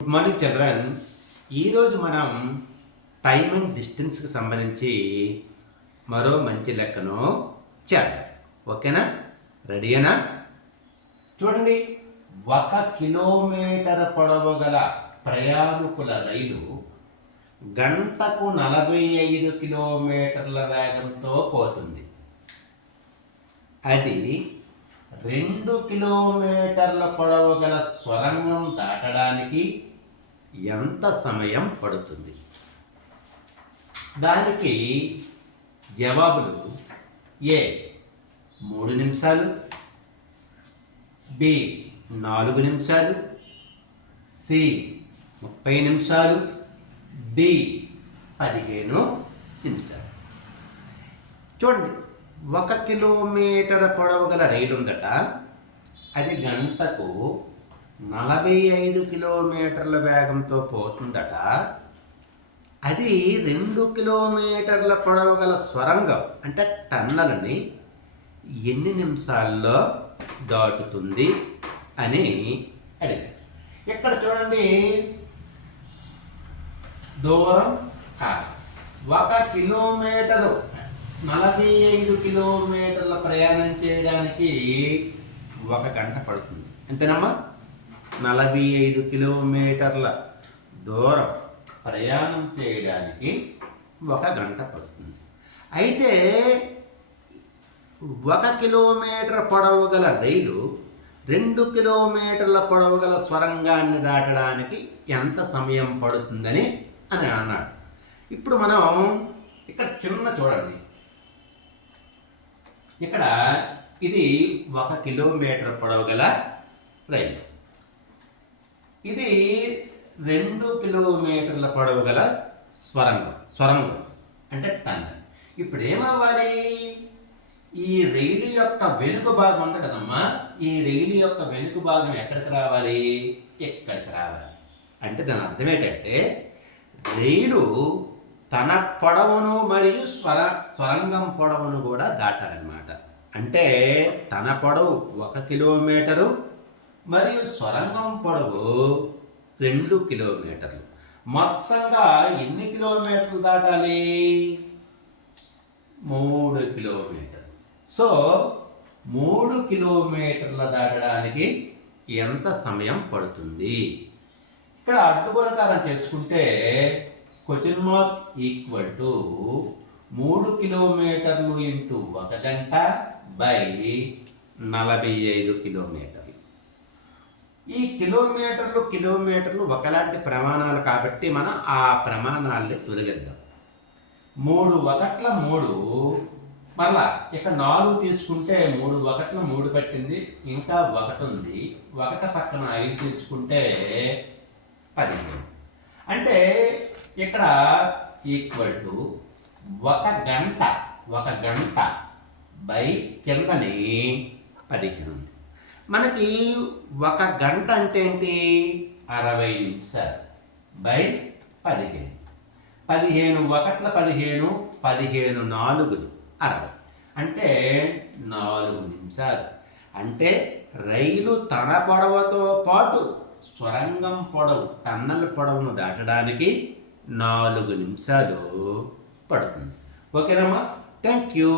Good morning children. ఈరోజు మనం time and డిస్టెన్స్కి సంబంధించి మరో మంచి లెక్కను చేద్దాం. ఓకేనా? రెడీనా? చూడండి, 1 కిలోమీటర్ పొడవు గల ప్రయాణికుల రైలు గంటకు 45 కిలోమీటర్ల వేగంతో పోతుంది. అది 2 కిలోమీటర్ల పొడవు గల సొరంగం దాటడానికి ఎంత సమయం పడుతుంది? దానికి జవాబులు: ఏ 3 నిమిషాలు, బి 4 నిమిషాలు, సి 30 నిమిషాలు, డి 15 నిమిషాలు. చూడండి, 1 కిలోమీటర్ పొడవు గల రైలు ఉందట. అది గంటకు 45 కిలోమీటర్ల వేగంతో పోతుందట. అది 2 కిలోమీటర్ల పొడవు గల సొరంగం అంటే టన్నల్ని ఎన్ని నిమిషాల్లో దాటుతుంది అని అడిగారు. ఇక్కడ చూడండి, దూరం 1 కిలోమీటరు 45 కిలోమీటర్ల ప్రయాణం చేయడానికి 1 గంట పడుతుంది. అంతేనమ్మా? 45 కిలోమీటర్ల దూరం ప్రయాణం చేయడానికి 1 గంట పడుతుంది. అయితే 1 కిలోమీటర్ పొడవు గల రైలు 2 కిలోమీటర్ల పొడవు గల సొరంగాన్ని దాటడానికి ఎంత సమయం పడుతుందని అని అన్నాడు. ఇప్పుడు మనం ఇక్కడ చూడండి, ఇక్కడ ఇది 1 కిలోమీటర్ పొడవు గల రైలు, ఇది 2 కిలోమీటర్ల పొడవు గల సొరంగం అంటే టన్నల్. ఇప్పుడు ఏమవ్వాలి? ఈ రైలు యొక్క వెనుక భాగం ఉంది కదమ్మా, ఈ రైలు యొక్క వెనుక భాగం ఎక్కడికి రావాలి? ఎక్కడికి రావాలి. అంటే దాని అర్థం ఏంటంటే, రైలు తన పొడవును మరియు సొరంగం పొడవును కూడా దాటాలన్నమాట. అంటే తన పొడవు 1 కిలోమీటరు మరియు సొరంగం పొడవు 2 కిలోమీటర్లు. మొత్తంగా ఎన్ని కిలోమీటర్లు దాటాలి? 3 కిలోమీటర్లు. సో 3 కిలోమీటర్ల దాటడానికి ఎంత సమయం పడుతుంది? ఇక్కడ అడ్డుగుణకారం చేసుకుంటే క్వశ్చన్ మార్క్ ఈక్వల్ టు 3 కిలోమీటర్లు ఇంటూ 1 గంట బై 45 కిలోమీటర్లు. ఈ కిలోమీటర్లు ఒకలాంటి ప్రమాణాలు కాబట్టి మనం ఆ ప్రమాణాలని తొలగిద్దాం. 3 1 3, మళ్ళా ఇక్కడ 4 తీసుకుంటే 3 1 3 పట్టింది, ఇంకా 1 ఉంది, 1 పక్కన 5 తీసుకుంటే 15. అంటే ఇక్కడ ఈక్వల్ టు 1 గంట బై కిందని 15 ఉంది. మనకి 1 గంట అంటే ఏంటి? 60 నిమిషాలు బై 15. 15 1 15, 15 4 60, అంటే 4 నిమిషాలు. అంటే రైలు తన పొడవుతో పాటు సొరంగం పొడవు టన్నల్ పొడవును దాటడానికి 4 నిమిషాలు పడుతుంది. ఓకేనమ్మా? Thank you.